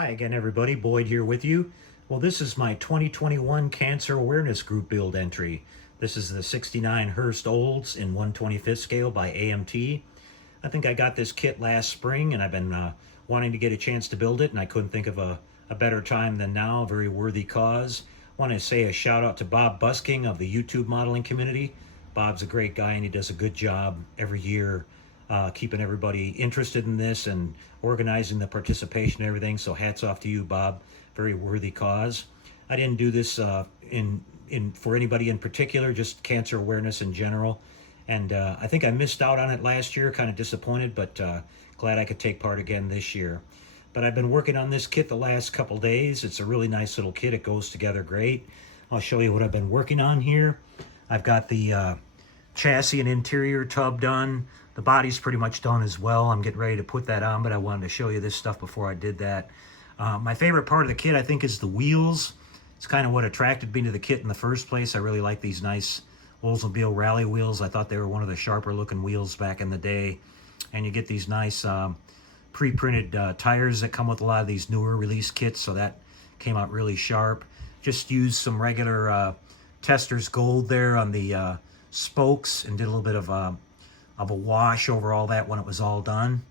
Hi again, everybody. Boyd here with you. Well, this is my 2021 Cancer Awareness Group build entry. This is the 69 Hurst Olds in 1/25th scale by AMT. I think I got this kit last spring, and I've been wanting to get a chance to build it, and I couldn't think of a better time than now. A very worthy cause. I want to say a shout out to Bob Busking of the YouTube modeling community. Bob's a great guy, and he does a good job every year keeping everybody interested in this and organizing the participation and everything. So hats off to you, Bob. Very worthy cause. I didn't do this for anybody in particular, just cancer awareness in general. And I think I missed out on it last year, kind of disappointed, but glad I could take part again this year. But I've been working on this kit the last couple days. It's a really nice little kit. It goes together great. I'll show you what I've been working on here. I've got the chassis and interior tub done. The body's pretty much done as well. I'm getting ready to put that on, but I wanted to show you this stuff before I did that. My favorite part of the kit, I think, is the wheels. It's kind of what attracted me to the kit in the first place. I really like these nice Oldsmobile rally wheels. I thought they were one of the sharper looking wheels back in the day. And you get these nice pre-printed tires that come with a lot of these newer release kits, so that came out really sharp. Just used some regular Testors Gold there on the spokes and did a little bit of a wash over all that when it was all done.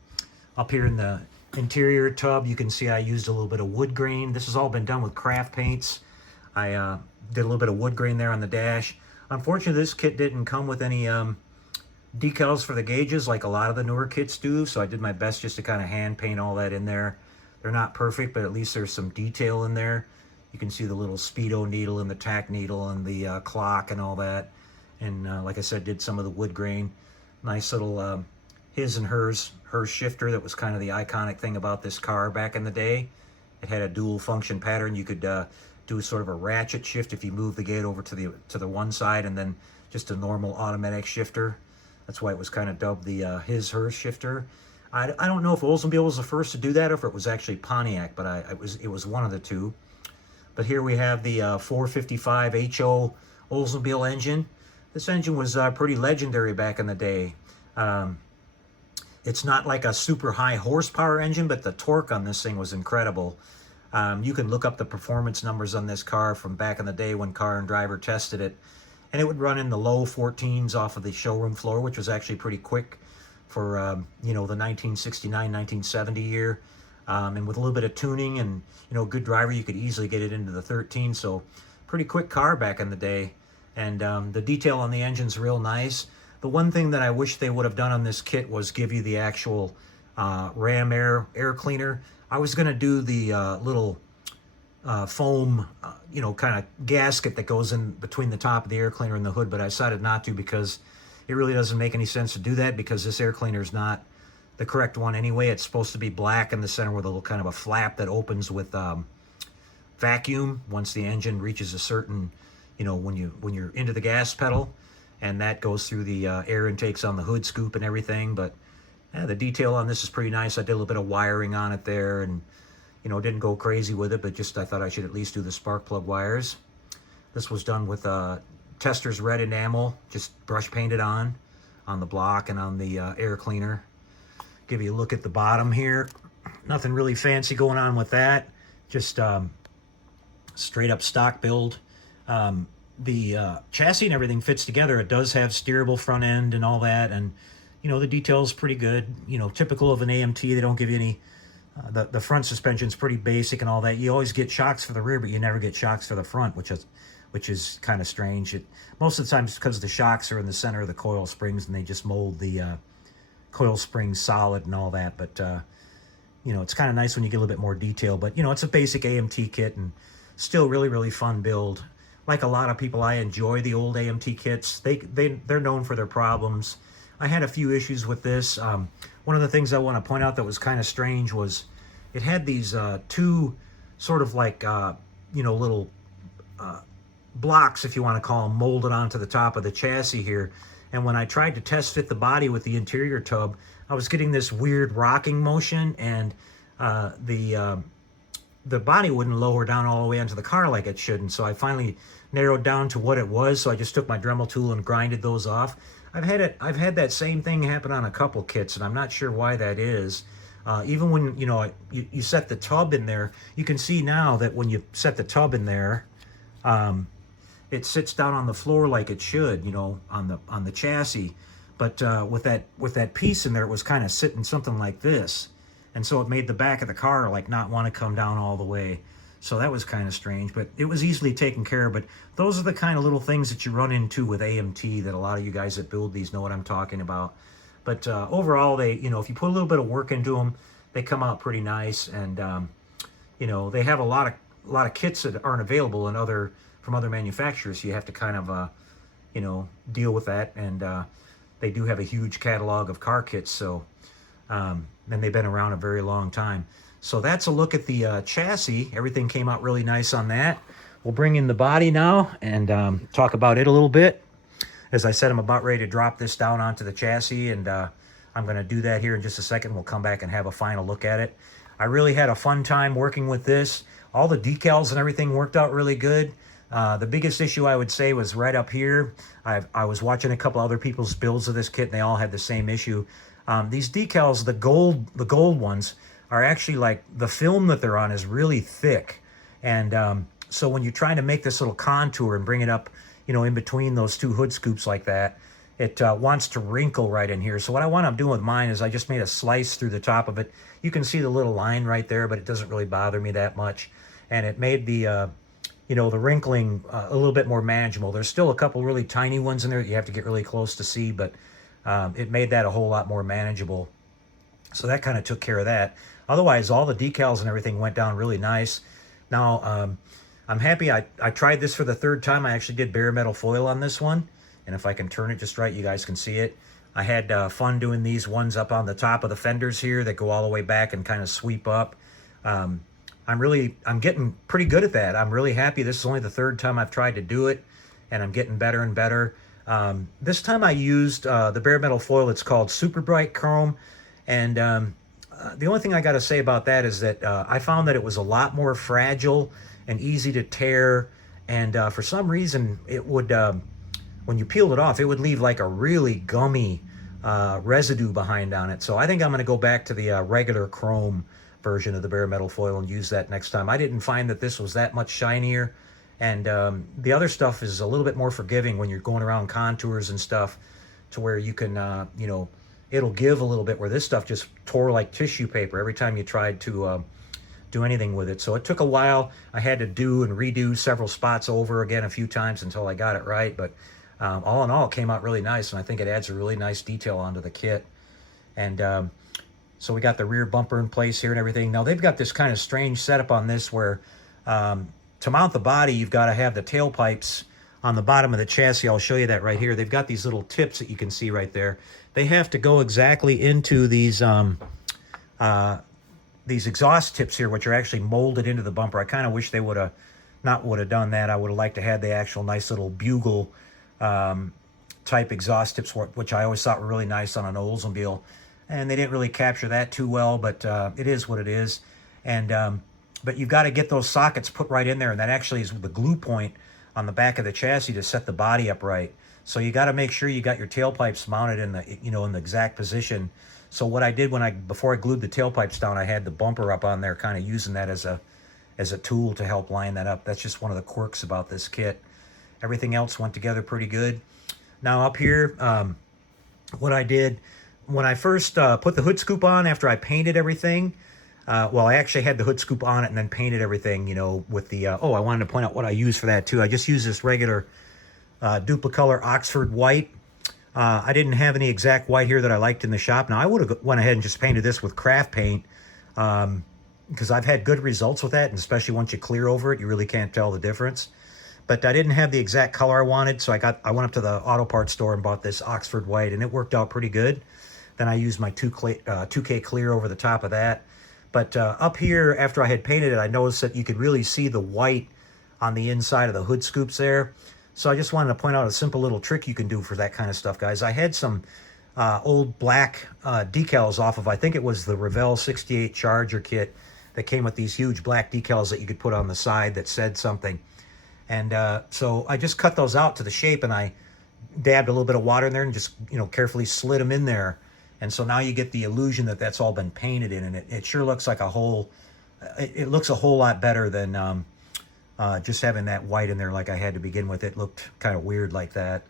Up here in the interior tub, you can see I used a little bit of wood grain. This has all been done with craft paints. I did a little bit of wood grain there on the dash. Unfortunately, this kit didn't come with any decals for the gauges like a lot of the newer kits do, so I did my best just to kind of hand paint all that in there. They're not perfect, but at least there's some detail in there. You can see the little speedo needle and the tack needle and the clock and all that. And like I said, did some of the wood grain. Nice little his and hers shifter that was kind of the iconic thing about this car back in the day. It had a dual function pattern. You could do sort of a ratchet shift if you move the gate over to the one side, and then just a normal automatic shifter. That's why it was kind of dubbed the his/hers shifter. I don't know if Oldsmobile was the first to do that or if it was actually Pontiac, but it was one of the two. But here we have the 455 HO Oldsmobile engine. This engine was pretty legendary back in the day. It's not like a super high horsepower engine, but the torque on this thing was incredible. You can look up the performance numbers on this car from back in the day when Car and Driver tested it. And it would run in the low 14s off of the showroom floor, which was actually pretty quick for, you know, the 1969, 1970 year. And with a little bit of tuning and, you know, good driver, you could easily get it into the 13. So pretty quick car back in the day. And the detail on the engine's real nice. The one thing that I wish they would have done on this kit was give you the actual ram air cleaner. I was going to do the little foam, you know, kind of gasket that goes in between the top of the air cleaner and the hood, but I decided not to because it really doesn't make any sense to do that because this air cleaner is not the correct one anyway. It's supposed to be black in the center with a little kind of a flap that opens with vacuum once the engine reaches a certain, you know, when you're into the gas pedal, and that goes through the air intakes on the hood scoop and everything. But yeah, the detail on this is pretty nice. I did a little bit of wiring on it there, and you know, didn't go crazy with it, but just I thought I should at least do the spark plug wires. This was done with Testors red enamel, just brush painted on the block and on the air cleaner. Give you a look at the bottom here. Nothing really fancy going on with that. Just straight up stock build. The chassis and everything fits together. It does have steerable front end and all that, and you know, the detail's pretty good. You know, typical of an AMT, they don't give you any. The front suspension's pretty basic and all that. You always get shocks for the rear, but you never get shocks for the front, which is kind of strange. Most of the time it's because the shocks are in the center of the coil springs and they just mold the coil springs solid and all that. But you know, it's kind of nice when you get a little bit more detail. But you know, it's a basic AMT kit and still really fun build. Like a lot of people, I enjoy the old AMT kits. They're known for their problems. I had a few issues with this. One of the things I want to point out that was kind of strange was it had these two sort of like, you know, little blocks, if you want to call them, molded onto the top of the chassis here. And when I tried to test fit the body with the interior tub, I was getting this weird rocking motion, and the body wouldn't lower down all the way onto the car like it should. And so I finally narrowed down to what it was. So I just took my Dremel tool and grinded those off. I've had that same thing happen on a couple kits, and I'm not sure why that is. Even when, you know, you set the tub in there, you can see now that when you set the tub in there, it sits down on the floor like it should, you know, on the chassis. But with that piece in there, it was kind of sitting something like this. And so it made the back of the car like not want to come down all the way. So that was kind of strange, but it was easily taken care of. But those are the kind of little things that you run into with AMT that a lot of you guys that build these know what I'm talking about. But overall, they, you know, if you put a little bit of work into them, they come out pretty nice. And you know, they have a lot of kits that aren't available in from other manufacturers. So you have to kind of you know, deal with that. And they do have a huge catalog of car kits. So and they've been around a very long time. So that's a look at the chassis. Everything came out really nice on that. We'll bring in the body now and talk about it a little bit. As I said, I'm about ready to drop this down onto the chassis, and I'm going to do that here in just a second. We'll come back and have a final look at it. I really had a fun time working with this. All the decals and everything worked out really good. The biggest issue I would say was right up here. I was watching a couple other people's builds of this kit, and they all had the same issue. These decals, the gold ones, are actually like the film that they're on is really thick. And so when you're trying to make this little contour and bring it up, you know, in between those two hood scoops like that, it wants to wrinkle right in here. So what I wound up doing with mine is I just made a slice through the top of it. You can see the little line right there, but it doesn't really bother me that much. And it made the, you know, the wrinkling a little bit more manageable. There's still a couple really tiny ones in there that you have to get really close to see, but it made that a whole lot more manageable. So that kind of took care of that. Otherwise, all the decals and everything went down really nice. Now, I'm happy I tried this for the third time. I actually did bare metal foil on this one. And if I can turn it just right, you guys can see it. I had fun doing these ones up on the top of the fenders here that go all the way back and kind of sweep up. I'm getting pretty good at that. I'm really happy. This is only the third time I've tried to do it, and I'm getting better and better. This time I used the bare metal foil. It's called Super Bright Chrome. And the only thing I got to say about that is that I found that it was a lot more fragile and easy to tear. And for some reason, it would, when you peeled it off, it would leave like a really gummy residue behind on it. So I think I'm going to go back to the regular chrome version of the bare metal foil and use that next time. I didn't find that this was that much shinier. And the other stuff is a little bit more forgiving when you're going around contours and stuff, to where you can, you know, it'll give a little bit, where this stuff just tore like tissue paper every time you tried to do anything with it. So it took a while. I had to do and redo several spots over again a few times until I got it right. But all in all, it came out really nice, and I think it adds a really nice detail onto the kit. And so we got the rear bumper in place here and everything. Now they've got this kind of strange setup on this where to mount the body, you've got to have the tailpipes on the bottom of the chassis. I'll show you that right here. They've got these little tips that you can see right there. They have to go exactly into these exhaust tips here, which are actually molded into the bumper. I kind of wish they would have done that. I would have liked to have the actual nice little bugle type exhaust tips, which I always thought were really nice on an Oldsmobile. And they didn't really capture that too well, but it is what it is. And but you've got to get those sockets put right in there, and that actually is the glue point on the back of the chassis to set the body up right. So you got to make sure you got your tailpipes mounted in the, you know, in the exact position. So what I did before I glued the tailpipes down, I had the bumper up on there, kind of using that as a tool to help line that up. That's just one of the quirks about this kit. Everything else went together pretty good. Now up here, what I did when I first put the hood scoop on after I painted everything, well, I actually had the hood scoop on it and then painted everything, you know, with the, oh, I wanted to point out what I used for that too. I just used this regular Duplicolor Oxford white. I didn't have any exact white here that I liked in the shop. Now, I would have went ahead and just painted this with craft paint because I've had good results with that, and especially once you clear over it, you really can't tell the difference. But I didn't have the exact color I wanted, so I went up to the auto parts store and bought this Oxford white, and it worked out pretty good. Then I used my 2K clear over the top of that. But up here, after I had painted it, I noticed that you could really see the white on the inside of the hood scoops there. So I just wanted to point out a simple little trick you can do for that kind of stuff, guys. I had some old black decals off of, I think it was the Revell 68 Charger kit that came with these huge black decals that you could put on the side that said something. And so I just cut those out to the shape, and I dabbed a little bit of water in there and just, you know, carefully slid them in there. And so now you get the illusion that that's all been painted in, and it sure looks like a whole, it looks a whole lot better than just having that white in there like I had to begin with. It looked kind of weird like that.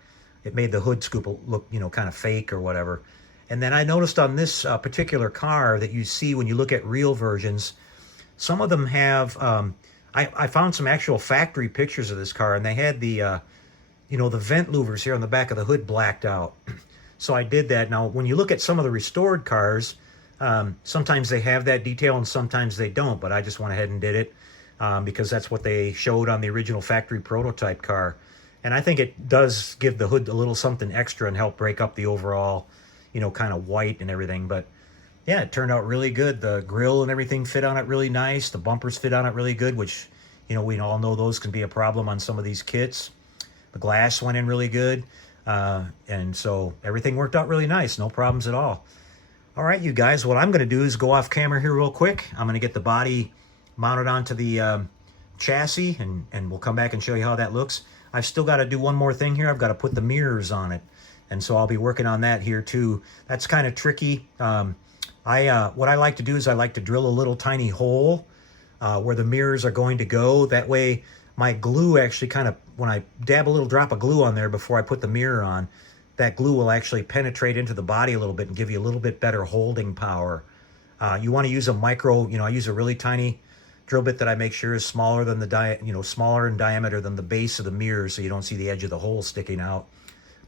It made the hood scoop look, you know, kind of fake or whatever. And then I noticed on this particular car that you see when you look at real versions, some of them have, I found some actual factory pictures of this car, and they had the, you know, the vent louvers here on the back of the hood blacked out. So I did that. Now, when you look at some of the restored cars, sometimes they have that detail and sometimes they don't, but I just went ahead and did it because that's what they showed on the original factory prototype car. And I think it does give the hood a little something extra and help break up the overall, you know, kind of white and everything. But yeah, it turned out really good. The grille and everything fit on it really nice. The bumpers fit on it really good, which, you know, we all know those can be a problem on some of these kits. The glass went in really good. And so everything worked out really nice. No problems at all. All right, you guys, what I'm going to do is go off camera here real quick. I'm going to get the body mounted onto the chassis, and we'll come back and show you how that looks. I've still got to do one more thing here. I've got to put the mirrors on it. And so I'll be working on that here too. That's kind of tricky. What I like to do is I like to drill a little tiny hole where the mirrors are going to go. That way my glue actually kind of, when I dab a little drop of glue on there before I put the mirror on, that glue will actually penetrate into the body a little bit and give you a little bit better holding power. You want to use a micro, you know, I use a really tiny drill bit that I make sure is smaller than the smaller in diameter than the base of the mirror, so you don't see the edge of the hole sticking out.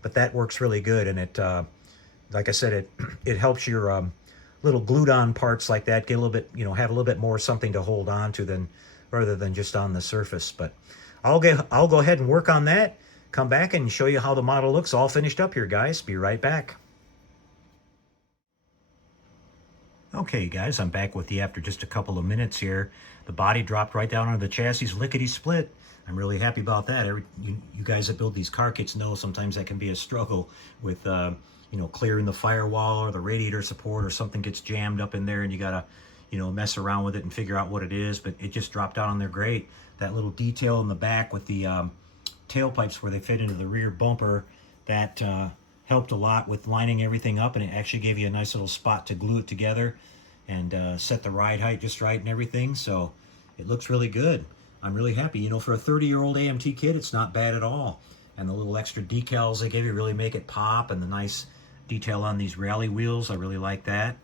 But that works really good, and it, like I said, it helps your little glued on parts like that get a little bit, you know, have a little bit more something to hold on to than rather than just on the surface. But I'll go ahead and work on that, come back and show you how the model looks all finished up here, guys. Be right back. Okay, guys, I'm back with you after just a couple of minutes here. The body dropped right down onto the chassis, lickety-split. I'm really happy about that. You guys that build these car kits know sometimes that can be a struggle with, you know, clearing the firewall or the radiator support, or something gets jammed up in there and you gotta, you know, mess around with it and figure out what it is. But it just dropped down on there great. That little detail in the back with the tailpipes where they fit into the rear bumper, that helped a lot with lining everything up, and it actually gave you a nice little spot to glue it together and set the ride height just right and everything. So it looks really good. I'm really happy. You know, for a 30-year-old AMT kit, it's not bad at all. And the little extra decals they gave you really make it pop, and the nice detail on these rally wheels, I really like that.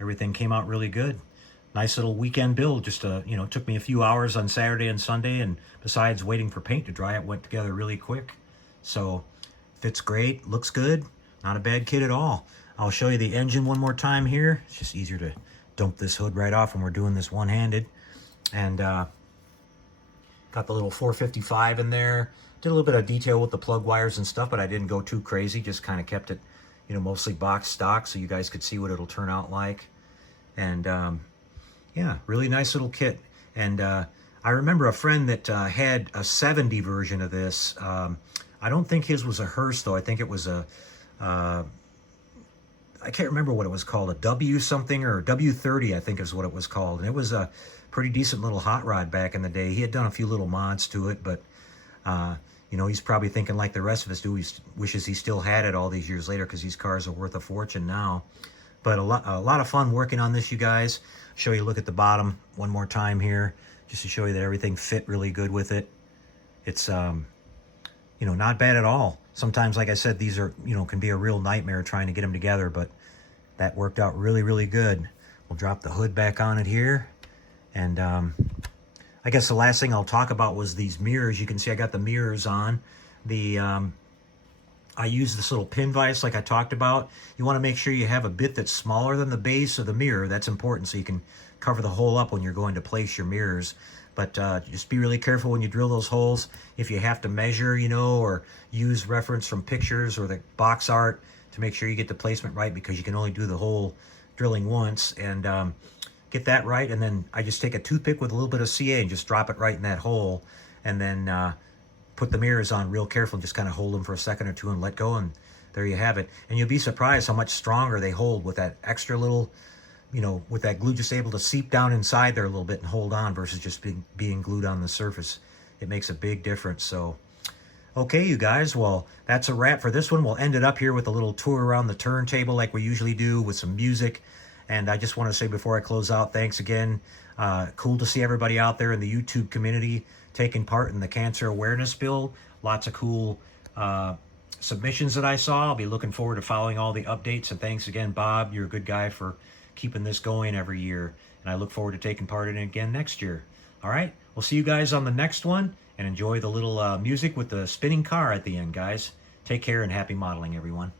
Everything came out really good. Nice little weekend build. Just you know, it took me a few hours on Saturday and Sunday, and besides waiting for paint to dry, it went together really quick. So fits great, looks good, not a bad kit at all. I'll show you the engine one more time here. It's just easier to dump this hood right off when we're doing this one-handed. And got the little 455 in there. Did a little bit of detail with the plug wires and stuff, but I didn't go too crazy. Just kind of kept it, you know, mostly box stock so you guys could see what it'll turn out like. And yeah, really nice little kit. And I remember a friend that had a 70 version of this. I don't think his was a Hurst though. I think it was a, I can't remember what it was called, a W something, or a W30 I think is what it was called. And it was a pretty decent little hot rod back in the day. He had done a few little mods to it, but you know, he's probably thinking like the rest of us do. He wishes he still had it all these years later, because these cars are worth a fortune now. But a lot of fun working on this, you guys. Show you a look at the bottom one more time here, just to show you that everything fit really good with it. It's you know, not bad at all. Sometimes, like I said, these are, you know, can be a real nightmare trying to get them together, but that worked out really, really good. We'll drop the hood back on it here. And I guess the last thing I'll talk about was these mirrors. You can see I got the mirrors on. The I use this little pin vise like I talked about. You want to make sure you have a bit that's smaller than the base of the mirror. That's important so you can cover the hole up when you're going to place your mirrors. But just be really careful when you drill those holes. If you have to measure, you know, or use reference from pictures or the box art to make sure you get the placement right, because you can only do the hole drilling once. And get that right, and then I just take a toothpick with a little bit of CA and just drop it right in that hole, and then put the mirrors on real careful and just kind of hold them for a second or two and let go, and there you have it. And you'll be surprised how much stronger they hold with that extra little, you know, with that glue just able to seep down inside there a little bit and hold on versus just being glued on the surface. It makes a big difference. So Okay, you guys, well, that's a wrap for this one. We'll end it up here with a little tour around the turntable like we usually do with some music. And I just want to say before I close out, thanks again. Cool to see everybody out there in the YouTube community taking part in the cancer awareness bill. Lots of cool submissions that I saw. I'll be looking forward to following all the updates. And thanks again, Bob. You're a good guy for keeping this going every year. And I look forward to taking part in it again next year. All right, we'll see you guys on the next one. And enjoy the little music with the spinning car at the end, guys. Take care and happy modeling, everyone.